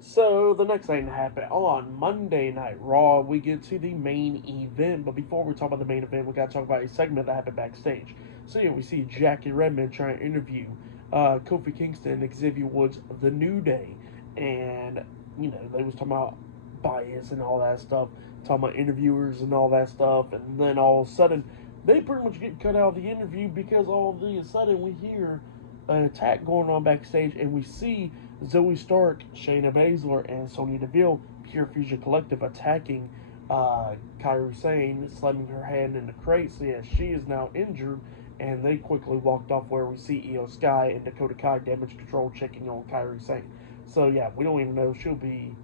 So the next thing to happen on Monday Night Raw, we get to the main event. But before we talk about the main event, we got to talk about a segment that happened backstage. So yeah, we see Jackie Redmond trying to interview Kofi Kingston and Xavier Woods, the New Day, and they was talking about bias and all that stuff, talking about interviewers and all that stuff, and then all of a sudden they pretty much get cut out of the interview because all of a sudden we hear an attack going on backstage, and we see Zoe Stark, Shayna Baszler, and Sonya Deville, Pure Fusion Collective, attacking Kairi Sane, slamming her hand in the crate. So yeah, she is now injured, and they quickly walked off. Where we see Io Sky and Dakota Kai Damage Control checking on Kairi Sane. So yeah, we don't even know if she'll be,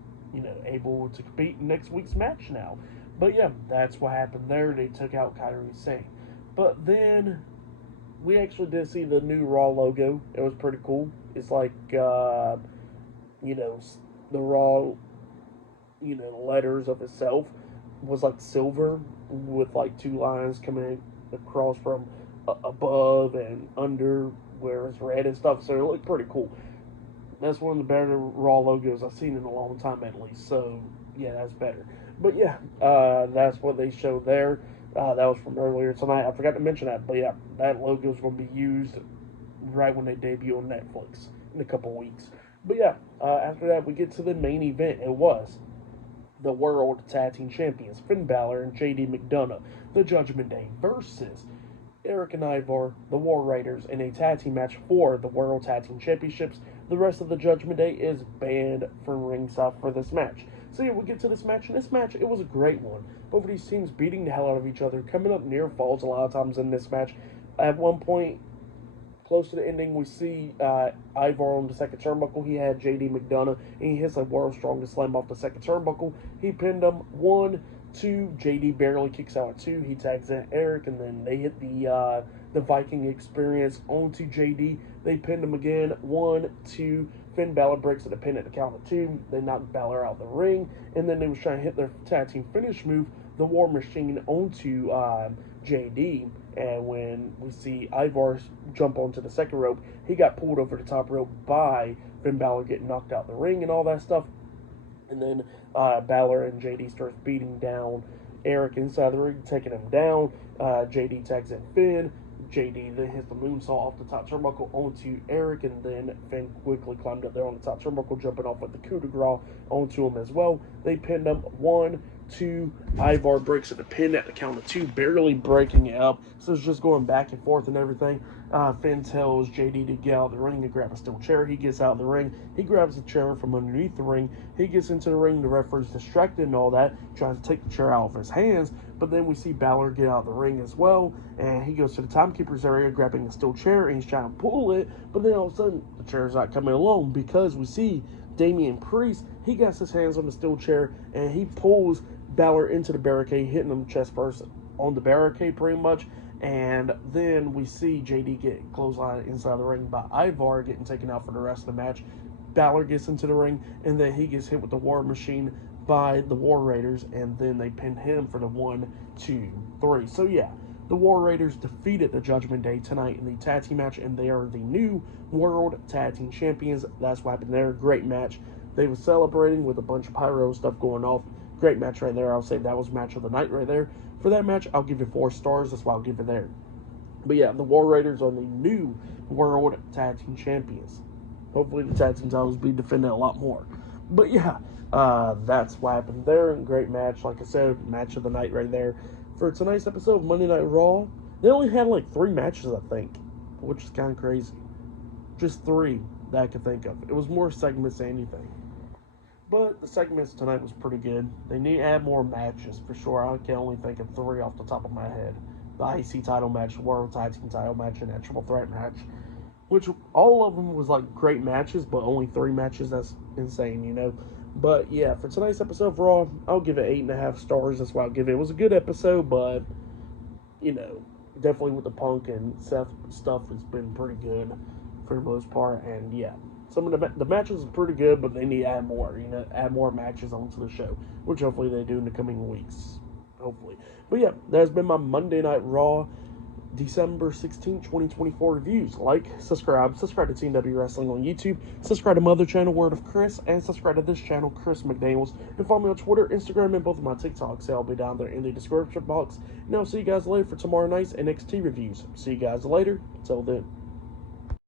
able to compete in next week's match now. But yeah, that's what happened there. They took out Kairi Sane. But then we actually did see the new Raw logo. It was pretty cool. It's like, you know, the Raw, letters of itself was like silver with like two lines coming across from above and under where it's red and stuff. So it looked pretty cool. That's one of the better Raw logos I've seen in a long time, at least. So yeah, that's better. But yeah, that's what they showed there. That was from earlier tonight. I forgot to mention that, but yeah, that logo is going to be used right when they debut on Netflix in a couple weeks. But yeah, after that, we get to the main event. It was the World Tag Team Champions, Finn Balor and JD McDonagh, the Judgment Day, versus Erik and Ivar, the War Raiders, in a tag team match for the World Tag Team Championships. The rest of the Judgment Day is banned from ringside for this match. So yeah, we get to this match, and this match, it was a great one. Both of these teams beating the hell out of each other, coming up near falls a lot of times in this match. At one point, close to the ending, we see Ivar on the second turnbuckle. He had JD McDonagh, and he hits a world's strongest slam off the second turnbuckle. He pinned him 1, 2. JD barely kicks out at 2. He tags in Erik, and then they hit the Viking experience onto JD. They pinned him again 1, 2. Finn Balor breaks it a pin at the count of 2. They knocked Balor out of the ring, and then they was trying to hit their tag team finish move, the War Machine, onto JD. And when we see Ivar jump onto the second rope, he got pulled over the top rope by Finn Balor, getting knocked out the ring and all that stuff. And then Balor and JD starts beating down Erik inside the ring, taking him down. JD tags in Finn. JD then hits the moonsault off the top turnbuckle onto Erik, and then Finn quickly climbed up there on the top turnbuckle, jumping off with the coup de grace onto him as well. They pinned him 1, 2. Ivar breaks it, the pin at the count of 2, barely breaking it up. So it's just going back and forth and everything. Finn tells JD to get out of the ring and grab a steel chair. He gets out of the ring. He grabs the chair from underneath the ring. He gets into the ring. The referee's distracted and all that, tries to take the chair out of his hands. But then we see Balor get out of the ring as well, and he goes to the timekeeper's area, grabbing a steel chair, and he's trying to pull it. But then all of a sudden, the chair's not coming along, because we see Damian Priest. He gets his hands on the steel chair, and he pulls Balor into the barricade, hitting him chest first on the barricade pretty much. And then we see JD get clotheslined inside the ring by Ivar, getting taken out for the rest of the match. Balor gets into the ring, and then he gets hit with the War Machine by the War Raiders, and then they pinned him for the 1, 2, 3. So yeah, the War Raiders defeated the Judgment Day tonight in the tag team match, and they are the new World Tag Team Champions. That's what happened there. Great match. They were celebrating with a bunch of pyro stuff going off. Great match right there. I'll say that was match of the night right there. For that match, I'll give it 4 stars. That's why I'll give it there. But yeah, the War Raiders are the new World Tag Team Champions. Hopefully the tag team titles will be defended a lot more. But yeah, that's what happened there. Great match. Like I said, match of the night right there. For tonight's episode of Monday Night Raw, they only had like 3 matches, I think, which is kind of crazy. Just 3 that I could think of. It was more segments than anything. But the segments tonight was pretty good. They need to add more matches for sure. I can only think of 3 off the top of my head. The IC title match, the World Tag Team title match, and that Triple Threat match. Which all of them was like great matches, but only 3 matches. That's insane. But yeah, for tonight's episode of Raw, I'll give it 8.5 stars. That's what I'll give it. It was a good episode, but definitely with the Punk and Seth stuff, it's been pretty good for the most part. And yeah, some of the matches are pretty good, but they need to add more. Add more matches onto the show, which hopefully they do in the coming weeks. Hopefully. But yeah, that's been my Monday Night Raw December 16, 2024 reviews. Like, subscribe to Team W Wrestling on YouTube, subscribe to my other channel, Word of Chris, and subscribe to this channel, Chris McDaniels, and follow me on Twitter, Instagram, and both of my TikToks. They'll be down there in the description box. And I'll see you guys later for tomorrow night's NXT reviews. See you guys later. Till then.